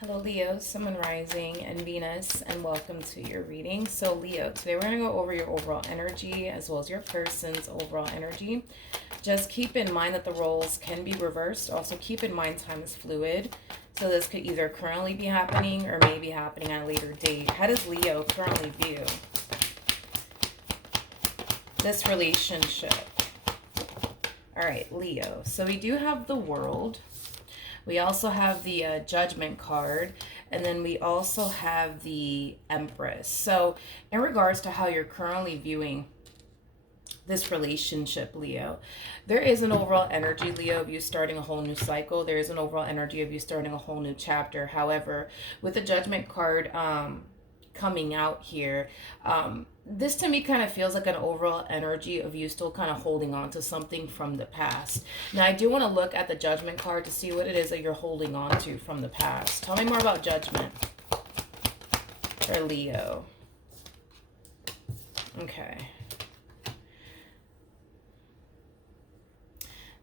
Hello, Leo, Sun, Moon, Rising, and Venus, and welcome to your reading. So, Leo, today we're going to go over your overall energy as well as your person's overall energy. Just keep in mind that the roles can be reversed. Also, keep in mind time is fluid. So, this could either currently be happening or may be happening at a later date. How does Leo currently view this relationship? All right, Leo. So, we do have the World. We also have the Judgment card, and then we also have the Empress. So in regards to how you're currently viewing this relationship, Leo, there is an overall energy, Leo, of you starting a whole new cycle. There is an overall energy of you starting a whole new chapter. However, with the Judgment card coming out here, this to me kind of feels like an overall energy of you still kind of holding on to something from the past. Now, I do want to look at the Judgment card to see what it is that you're holding on to from the past. Tell me more about Judgment for Leo. Okay.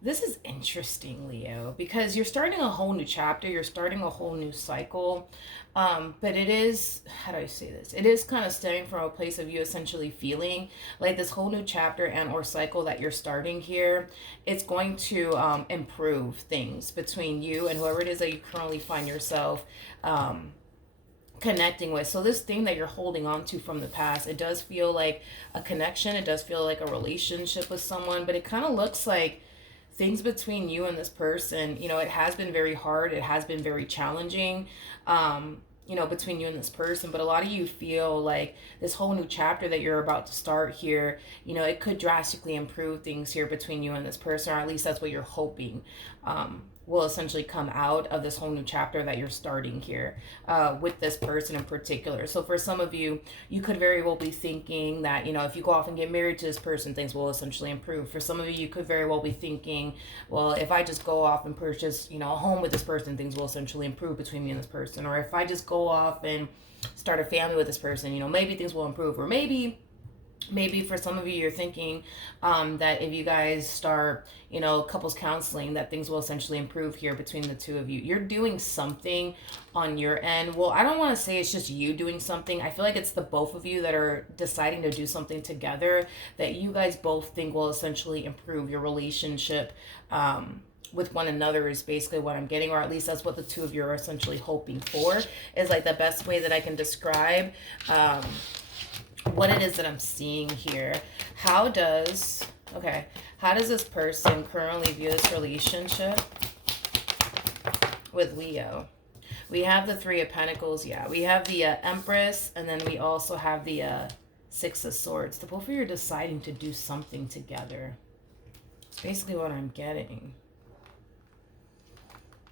This is interesting, Leo, because you're starting a whole new chapter. You're starting a whole new cycle. But it is, how do I say this? It is kind of stemming from a place of you essentially feeling like this whole new chapter and or cycle that you're starting here, it's going to improve things between you and whoever it is that you currently find yourself connecting with. So this thing that you're holding on to from the past, it does feel like a connection. It does feel like a relationship with someone, but it kind of looks like things between you and this person, it has been very hard. It has been very challenging, between you and this person. But a lot of you feel like this whole new chapter that you're about to start here, it could drastically improve things here between you and this person, or at least that's what you're hoping. Will essentially come out of this whole new chapter that you're starting here with this person in particular. So for some of you, you could very well be thinking that, if you go off and get married to this person, things will essentially improve. For some of you, you could very well be thinking, well, if I just go off and purchase, a home with this person, things will essentially improve between me and this person. Or if I just go off and start a family with this person, maybe things will improve. Or maybe for some of you, you're thinking that if you guys start, couples counseling, that things will essentially improve here between the two of you. You're doing something on your end. Well, I don't want to say it's just you doing something. I feel like it's the both of you that are deciding to do something together that you guys both think will essentially improve your relationship with one another, is basically what I'm getting, or at least that's what the two of you are essentially hoping for, is like the best way that I can describe what it is that I'm seeing here. How does this person currently view this relationship with Leo? We have the Three of Pentacles. Yeah, we have the Empress, and then we also have the Six of Swords. The both of you are deciding to do something together. It's basically what I'm getting.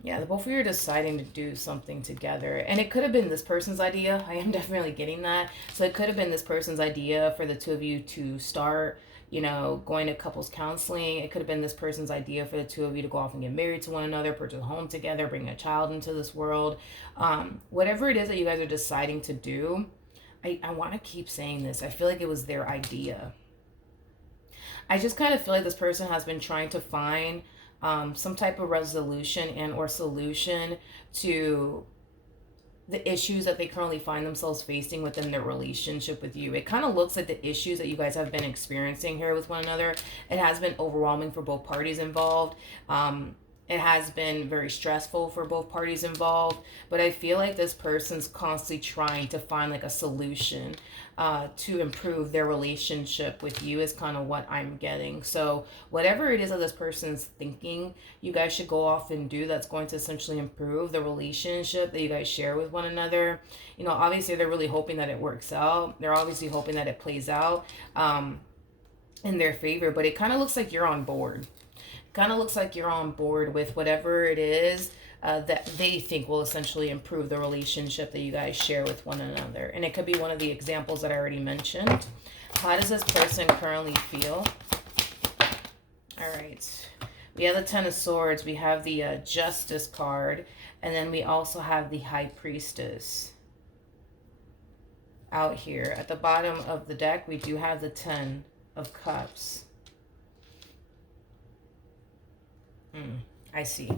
Yeah, the both of you are deciding to do something together. And it could have been this person's idea. I am definitely getting that. So it could have been this person's idea for the two of you to start, going to couples counseling. It could have been this person's idea for the two of you to go off and get married to one another, purchase a home together, bring a child into this world. Whatever it is that you guys are deciding to do, I want to keep saying this. I feel like it was their idea. I just kind of feel like this person has been trying to find some type of resolution and or solution to the issues that they currently find themselves facing within their relationship with you. It kind of looks like the issues that you guys have been experiencing here with one another, it has been overwhelming for both parties involved. It has been very stressful for both parties involved, but I feel like this person's constantly trying to find like a solution to improve their relationship with you, is kind of what I'm getting. So whatever it is that this person's thinking, you guys should go off and do that's going to essentially improve the relationship that you guys share with one another. Obviously they're really hoping that it works out. They're obviously hoping that it plays out in their favor, but it kind of looks like you're on board. Kind of looks like you're on board with whatever it is that they think will essentially improve the relationship that you guys share with one another. And it could be one of the examples that I already mentioned. How does this person currently feel? All right. We have the Ten of Swords. We have the Justice card. And then we also have the High Priestess out here. At the bottom of the deck, we do have the Ten of Cups. I see.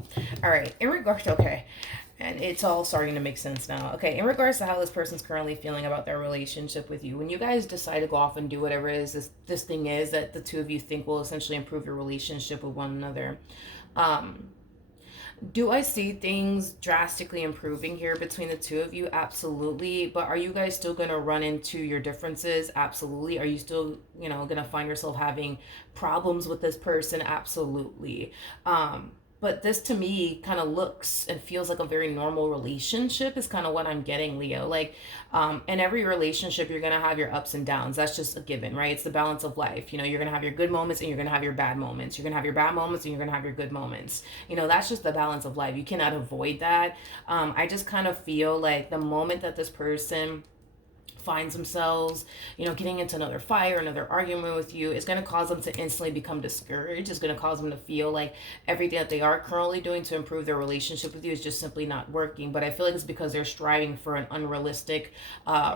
All right. In regard to, And it's all starting to make sense now. Okay, in regards to how this person's currently feeling about their relationship with you, when you guys decide to go off and do whatever it is this thing is that the two of you think will essentially improve your relationship with one another, um, do I see things drastically improving here between the two of you? Absolutely. But are you guys still going to run into your differences? Absolutely. Are you still, going to find yourself having problems with this person? Absolutely. But this to me kind of looks and feels like a very normal relationship, is kind of what I'm getting, Leo. Like, in every relationship, you're going to have your ups and downs. That's just a given, right? It's the balance of life. You're going to have your good moments and you're going to have your bad moments. You're going to have your bad moments and you're going to have your good moments. That's just the balance of life. You cannot avoid that. I just kind of feel like the moment that this person finds themselves, getting into another fight or another argument with you, it's going to cause them to instantly become discouraged. It's going to cause them to feel like everything that they are currently doing to improve their relationship with you is just simply not working. But I feel like it's because they're striving for an unrealistic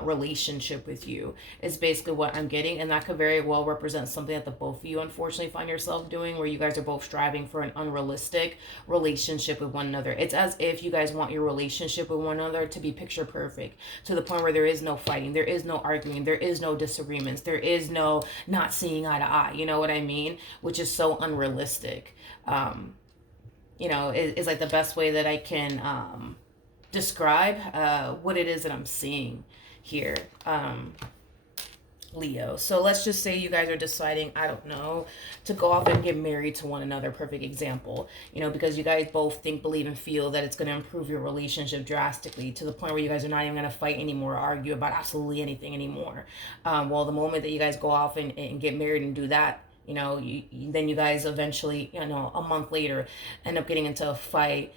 relationship with you. It's basically what I'm getting. And that could very well represent something that the both of you unfortunately find yourself doing, where you guys are both striving for an unrealistic relationship with one another. It's as if you guys want your relationship with one another to be picture perfect, to the point where there is no fighting, there is no arguing, there is no disagreements, there is no not seeing eye to eye. You know what I mean? Which is so unrealistic. Is like the best way that I can describe what it is that I'm seeing here. Leo. So let's just say you guys are deciding, I don't know, to go off and get married to one another. Perfect example. Because you guys both think, believe, and feel that it's going to improve your relationship drastically, to the point where you guys are not even going to fight anymore or argue about absolutely anything anymore. Well, the moment that you guys go off and get married and do that, then you guys eventually, a month later, end up getting into a fight.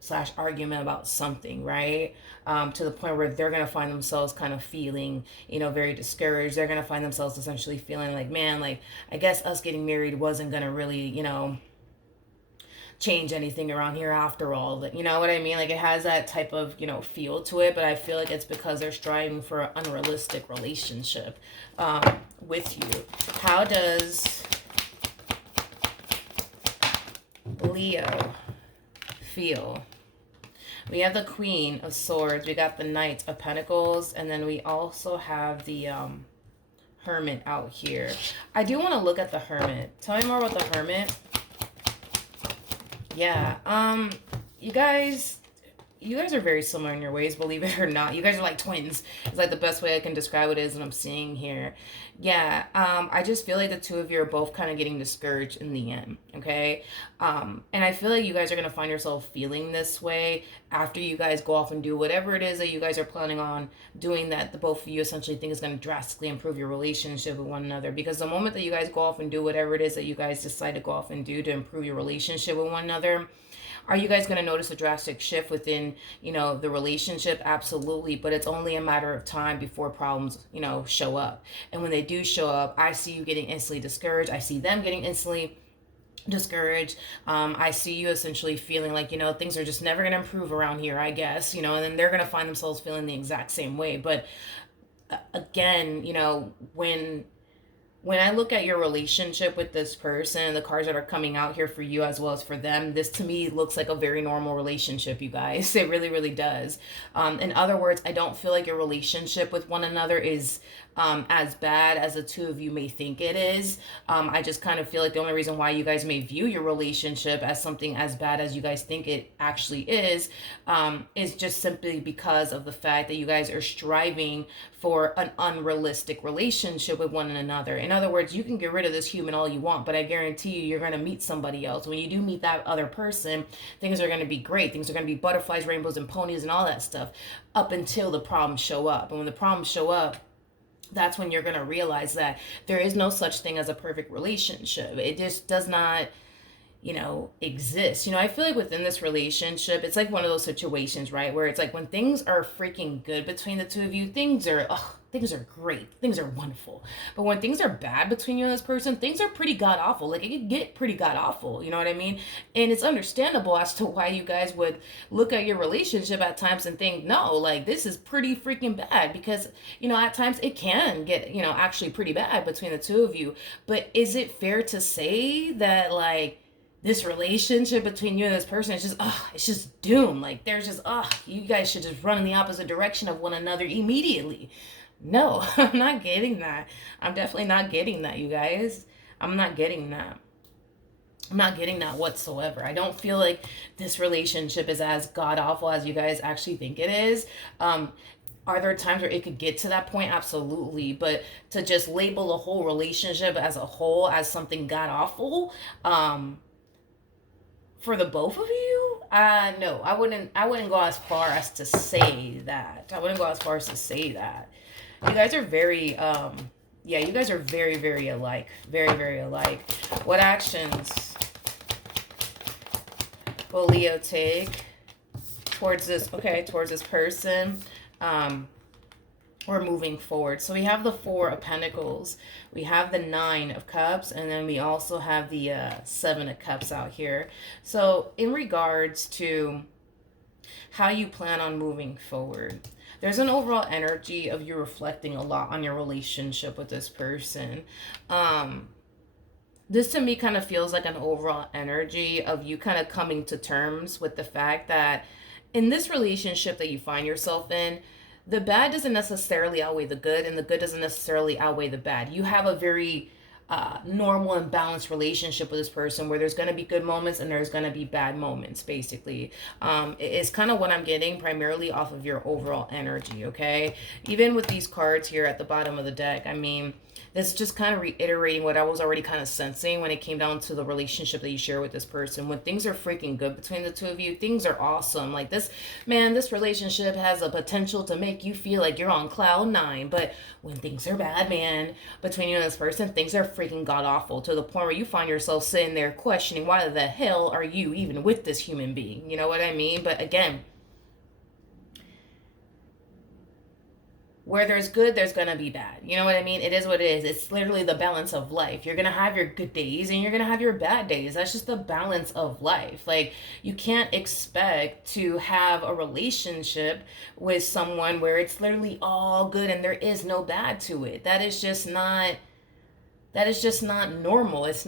Slash argument about something, right? To the point where they're gonna find themselves kind of feeling, very discouraged. They're gonna find themselves essentially feeling like, man, like, I guess us getting married wasn't gonna really, change anything around here after all. That, you know what I mean? Like, it has that type of, feel to it. But I feel like it's because they're striving for an unrealistic relationship with you. How does Leo feel? We have the Queen of Swords, we got the Knight of Pentacles, and then we also have the Hermit out here. I do want to look at the Hermit. Tell me more about the Hermit. Yeah, you guys are very similar in your ways, believe it or not. You guys are like twins. It's like the best way I can describe it is what I'm seeing here. Yeah, I just feel like the two of you are both kind of getting discouraged in the end, okay? And I feel like you guys are going to find yourself feeling this way after you guys go off and do whatever it is that you guys are planning on doing, that the both of you essentially think is going to drastically improve your relationship with one another. Because the moment that you guys go off and do whatever it is that you guys decide to go off and do to improve your relationship with one another, are you guys going to notice a drastic shift within, the relationship? Absolutely. But it's only a matter of time before problems, show up. And when they do show up, I see you getting instantly discouraged. I see them getting instantly discouraged. I see you essentially feeling like, things are just never going to improve around here, I guess, and then they're going to find themselves feeling the exact same way. But again, when I look at your relationship with this person, the cards that are coming out here for you as well as for them, this to me looks like a very normal relationship, you guys. It really, really does. In other words, I don't feel like your relationship with one another is as bad as the two of you may think it is. I just kind of feel like the only reason why you guys may view your relationship as something as bad as you guys think it actually is just simply because of the fact that you guys are striving for an unrealistic relationship with one another. In other words, you can get rid of this human all you want, but I guarantee you're going to meet somebody else. When you do meet that other person, things are going to be great. Things are going to be butterflies, rainbows, and ponies and all that stuff up until the problems show up. And when the problems show up, that's when you're going to realize that there is no such thing as a perfect relationship. It just does not exist. I feel like within this relationship, it's like one of those situations, right, where it's like when things are freaking good between the two of you, things are great, things are wonderful. But when things are bad between you and this person, things are pretty god awful. Like, it could get pretty god awful, you know what I mean? And it's understandable as to why you guys would look at your relationship at times and think, no, like, this is pretty freaking bad, because at times it can get actually pretty bad between the two of you. But is it fair to say that, like, this relationship between you and this person is just, it's just doomed. Like, there's just, you guys should just run in the opposite direction of one another immediately. No, I'm not getting that. I'm definitely not getting that, you guys. I'm not getting that. I'm not getting that whatsoever. I don't feel like this relationship is as god awful as you guys actually think it is. Are there times where it could get to that point? Absolutely. But to just label a whole relationship as a whole as something god awful, for the both of you, no, I wouldn't go as far as to say that. I wouldn't go as far as to say that. You guys are very yeah, you guys are very, very alike. Very, very alike. What actions will Leo take towards this, okay, towards this person? We're moving forward. So we have the Four of Pentacles, we have the Nine of Cups, and then we also have the Seven of Cups out here. So in regards to how you plan on moving forward, there's an overall energy of you reflecting a lot on your relationship with this person. This to me kind of feels like an overall energy of you kind of coming to terms with the fact that in this relationship that you find yourself in, the bad doesn't necessarily outweigh the good, and the good doesn't necessarily outweigh the bad. You have a very normal and balanced relationship with this person where there's going to be good moments and there's going to be bad moments, basically. It's kind of what I'm getting primarily off of your overall energy, okay? Even with these cards here at the bottom of the deck, I mean, this is just kind of reiterating what I was already kind of sensing when it came down to the relationship that you share with this person. When things are freaking good between the two of you, things are awesome. Like this, man, this relationship has a potential to make you feel like you're on cloud nine. But when things are bad, man, between you and this person, things are freaking god awful to the point where you find yourself sitting there questioning why the hell are you even with this human being? You know what I mean? But again, where there's good, there's gonna be bad. You know what I mean? It is what it is. It's literally the balance of life. You're gonna have your good days and you're gonna have your bad days. That's just the balance of life. Like, you can't expect to have a relationship with someone where it's literally all good and there is no bad to it. That is just not normal. It's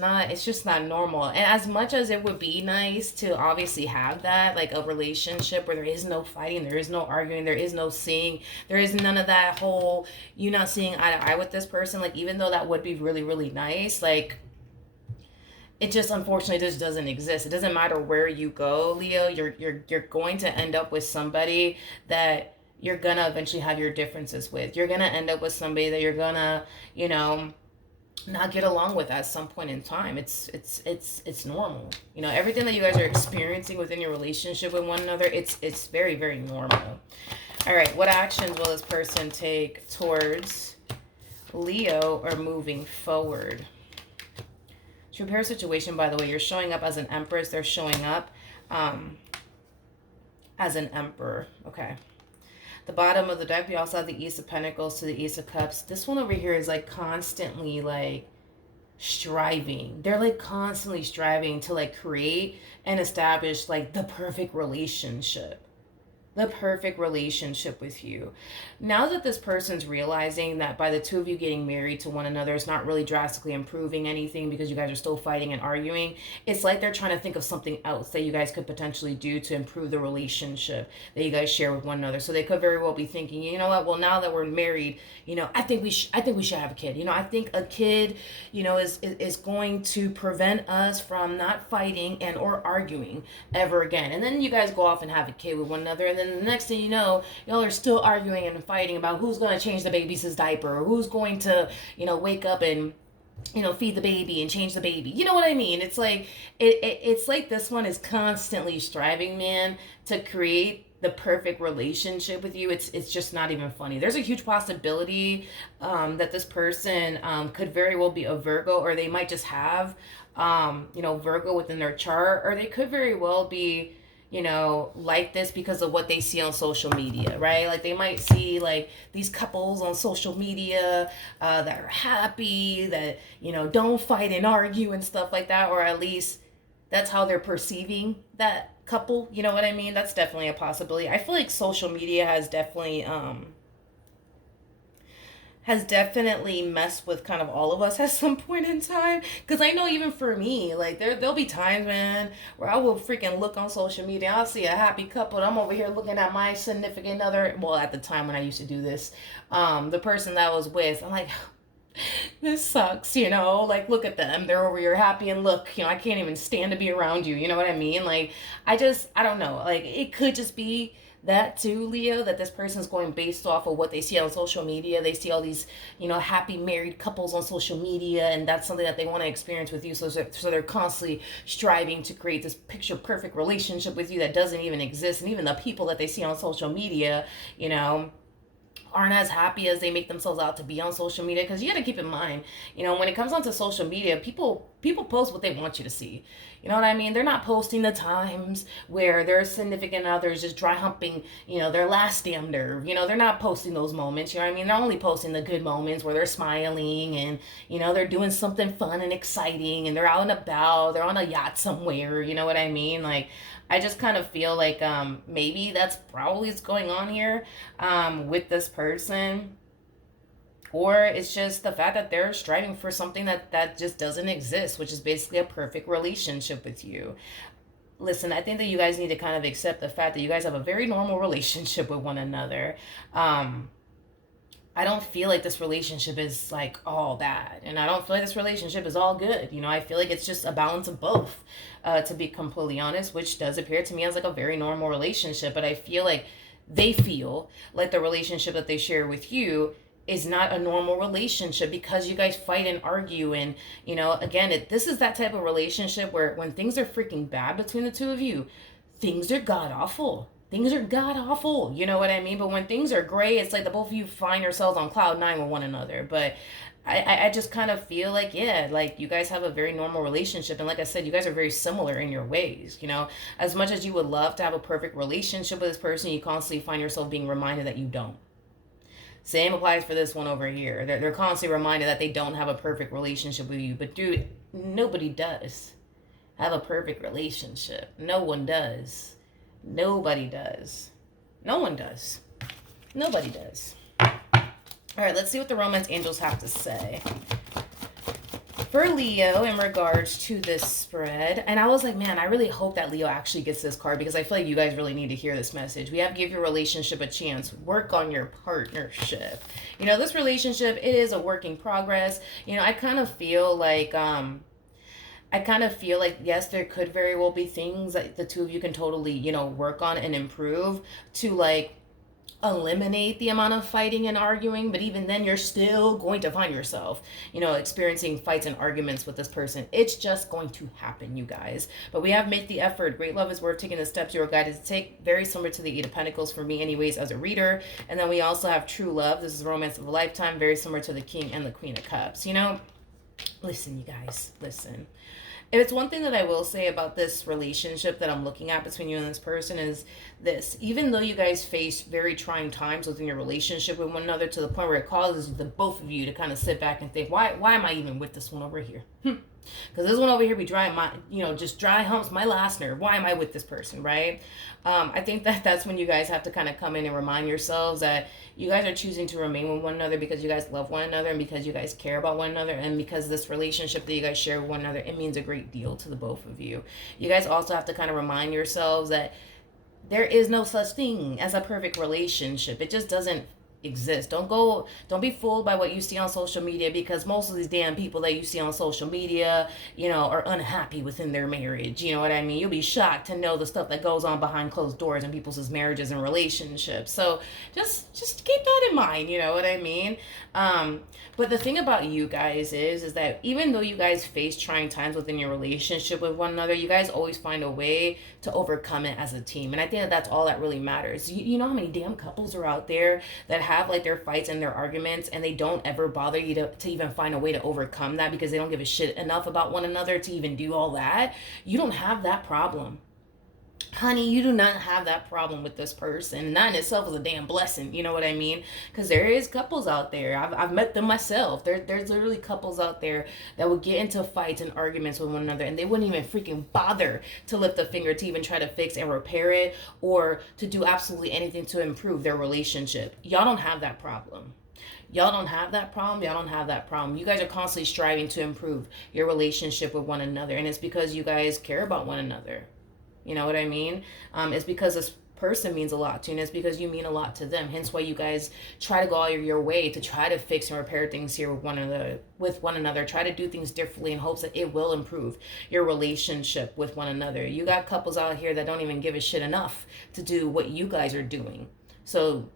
just not normal. And as much as it would be nice to obviously have that, like a relationship where there is no fighting, there is no arguing, there is no seeing, there is none of that whole you not seeing eye to eye with this person, like, even though that would be really, really nice, like, it just unfortunately just doesn't exist. It doesn't matter where you go, Leo, you're going to end up with somebody that you're gonna eventually have your differences with. You're gonna end up with somebody that you're gonna, not get along with at some point in time. It's normal. Everything that you guys are experiencing within your relationship with one another, it's very, very normal. All right, what actions will this person take towards Leo or moving forward? To repair a situation, by the way, you're showing up as an Empress. They're showing up as an Emperor. Okay. The bottom of the deck, we also have the Ace of Pentacles to the Ace of Cups. This one over here is like constantly like striving. They're like constantly striving to like create and establish like the perfect relationship. The perfect relationship with you. Now that this person's realizing that by the two of you getting married to one another, it's not really drastically improving anything because you guys are still fighting and arguing, it's like they're trying to think of something else that you guys could potentially do to improve the relationship that you guys share with one another. So they could very well be thinking, you know what, well, now that we're married, I think we should have a kid. I think a kid, is going to prevent us from not fighting and or arguing ever again. And then you guys go off and have a kid with one another, and then the next thing you know, y'all are still arguing and fighting about who's going to change the baby's diaper, or who's going to, wake up and, feed the baby and change the baby. You know what I mean? It's like, it's like this one is constantly striving, man, to create the perfect relationship with you. It's just not even funny. There's a huge possibility that this person could very well be a Virgo, or they might just have, Virgo within their chart, or they could very well be, like this because of what they see on social media, right? Like they might see like these couples on social media that are happy, that, don't fight and argue and stuff like that, or at least that's how they're perceiving that couple. You know what I mean? That's definitely a possibility. I feel like social media has definitely has definitely messed with kind of all of us at some point in time. Because I know even for me, like there'll be times, man, where I will freaking look on social media. I'll see a happy couple, and I'm over here looking at my significant other. Well, at the time when I used to do this, the person that I was with, I'm like, this sucks, like look at them, they're over here happy, and look, I can't even stand to be around you, you know what I mean? Like, I don't know, like it could just be that too, Leo, that this person's going based off of what they see on social media. They see all these, happy married couples on social media, and that's something that they want to experience with you. So they're constantly striving to create this picture perfect relationship with you that doesn't even exist. And even the people that they see on social media, aren't as happy as they make themselves out to be on social media. Because you got to keep in mind, when it comes onto social media, people post what they want you to see. You know what I mean? They're not posting the times where their significant others just dry humping, their last damn nerve. They're not posting those moments. You know what I mean? They're only posting the good moments where they're smiling and, they're doing something fun and exciting, and they're out and about. They're on a yacht somewhere. You know what I mean? Like, I just kind of feel like maybe that's probably what's going on here with this person. Or it's just the fact that they're striving for something that just doesn't exist, which is basically a perfect relationship with you. Listen, I think that you guys need to kind of accept the fact that you guys have a very normal relationship with one another. I don't feel like this relationship is like all bad, and I don't feel like this relationship is all good. I feel like it's just a balance of both, to be completely honest, which does appear to me as like a very normal relationship. But I feel like they feel like the relationship that they share with you is not a normal relationship because you guys fight and argue. And again, this is that type of relationship where when things are freaking bad between the two of you, things are god awful. Things are god awful, you know what I mean? But when things are great, it's like the both of you find yourselves on cloud nine with one another. But I just kind of feel like, yeah, like you guys have a very normal relationship. And like I said, you guys are very similar in your ways. As much as you would love to have a perfect relationship with this person, you constantly find yourself being reminded that you don't. Same applies for this one over here. They're constantly reminded that they don't have a perfect relationship with you. But dude, nobody does have a perfect relationship. No one does. Nobody does. No one does. Nobody does. All right, let's see what the romance angels have to say for Leo in regards to this spread. And I was like, man, I really hope that Leo actually gets this card, because I feel like you guys really need to hear this message. We have give your relationship a chance. Work on your partnership. This relationship, it is a work in progress. I kind of feel like yes, there could very well be things that the two of you can totally, work on and improve to like eliminate the amount of fighting and arguing. But even then, you're still going to find yourself, experiencing fights and arguments with this person. It's just going to happen, you guys. But we have made the effort. Great love is worth taking the steps you are guided to take. Very similar to the Eight of Pentacles for me anyways as a reader. And then we also have true love. This is romance of a lifetime. Very similar to the King and the Queen of Cups. Listen, you guys, listen. If it's one thing that I will say about this relationship that I'm looking at between you and this person is this: even though you guys face very trying times within your relationship with one another, to the point where it causes the both of you to kind of sit back and think, why am I even with this one over here? Because this one over here be dry my, just dry humps my last nerve. Why am I with this person, right? I think that's when you guys have to kind of come in and remind yourselves that you guys are choosing to remain with one another because you guys love one another and because you guys care about one another, and because this relationship that you guys share with one another, it means a great deal to the both of you. You guys also have to kind of remind yourselves that there is no such thing as a perfect relationship. It just doesn't exist. Don't be fooled by what you see on social media, because most of these damn people that you see on social media, are unhappy within their marriage. You know what I mean? You'll be shocked to know the stuff that goes on behind closed doors in people's marriages and relationships. So just keep that in mind, you know what I mean? But the thing about you guys is that even though you guys face trying times within your relationship with one another, you guys always find a way to overcome it as a team. And I think that's all that really matters. You know how many damn couples are out there that have like their fights and their arguments, and they don't ever bother you to even find a way to overcome that because they don't give a shit enough about one another to even do all that? You don't have that problem. honey, you do not have that problem with this person. And that in itself is a damn blessing. You know what I mean? Because there is couples out there. I've met them myself. There's literally couples out there that would get into fights and arguments with one another, and they wouldn't even freaking bother to lift a finger to even try to fix and repair it, or to do absolutely anything to improve their relationship. Y'all don't have that problem. Y'all don't have that problem. Y'all don't have that problem. You guys are constantly striving to improve your relationship with one another, and it's because you guys care about one another. You know what I mean? It's because this person means a lot to you, and it's because you mean a lot to them. Hence why you guys try to go all your way to try to fix and repair things here with one another. Try to do things differently in hopes that it will improve your relationship with one another. You got couples out here that don't even give a shit enough to do what you guys are doing. So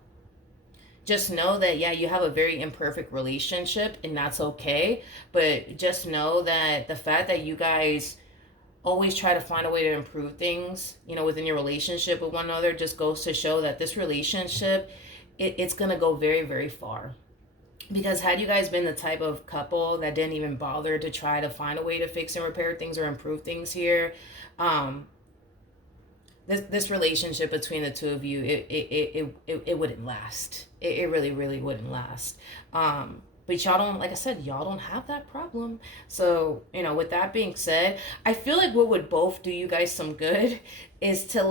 just know that, yeah, you have a very imperfect relationship, and that's okay. But just know that the fact that you guys always try to find a way to improve things, within your relationship with one another, just goes to show that this relationship, it's going to go very, very far. Because had you guys been the type of couple that didn't even bother to try to find a way to fix and repair things or improve things here, this relationship between the two of you, it wouldn't last. It really, really wouldn't last. But y'all don't, like I said, y'all don't have that problem. So, with that being said, I feel like what would both do you guys some good is to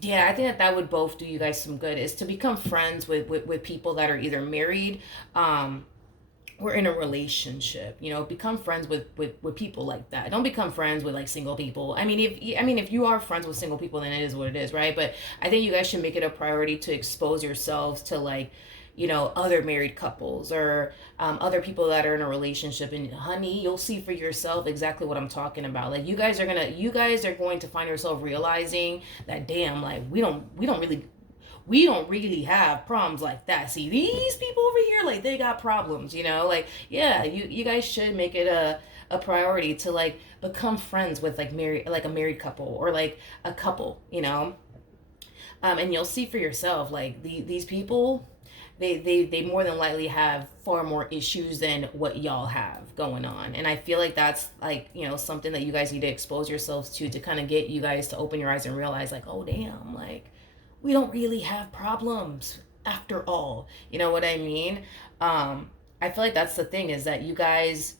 yeah, I think that would both do you guys some good, is to become friends with people that are either married, or in a relationship. Become friends with people like that. Don't become friends with like single people. If you are friends with single people, then it is what it is, right? But I think you guys should make it a priority to expose yourselves to other married couples, or other people that are in a relationship. And honey, you'll see for yourself exactly what I'm talking about. Like, you guys are going to find yourself realizing that, damn, like, we don't really have problems like that. See, these people over here, like, they got problems, like, yeah, you guys should make it a priority to like become friends with like a married couple, or like a couple, and you'll see for yourself, like, these people, they more than likely have far more issues than what y'all have going on. And I feel like that's like, something that you guys need to expose yourselves to kind of get you guys to open your eyes and realize, like, oh damn, like, we don't really have problems after all. You know what I mean? I feel like that's the thing, is that you guys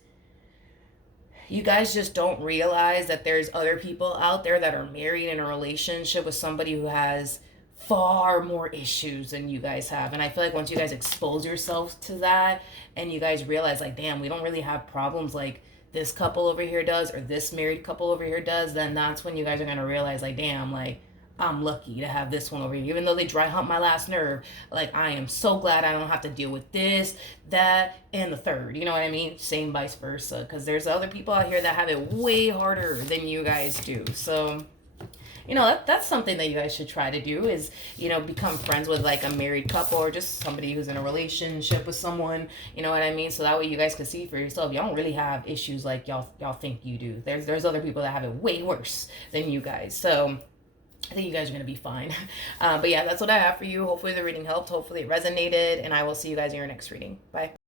just don't realize that there's other people out there that are married in a relationship with somebody who has far more issues than you guys have. And I feel like once you guys expose yourselves to that, and you guys realize, like, damn, we don't really have problems like this couple over here does, or this married couple over here does, then that's when you guys are going to realize, like, damn, like, I'm lucky to have this one over here. Even though they dry hump my last nerve, like, I am so glad I don't have to deal with this, that, and the third. You know what I mean? Same vice versa. Because there's other people out here that have it way harder than you guys do. So, that's something that you guys should try to do, is, become friends with like a married couple, or just somebody who's in a relationship with someone. You know what I mean? So that way you guys can see for yourself, y'all don't really have issues like y'all think you do. There's other people that have it way worse than you guys. So I think you guys are going to be fine. But yeah, that's what I have for you. Hopefully the reading helped. Hopefully it resonated. And I will see you guys in your next reading. Bye.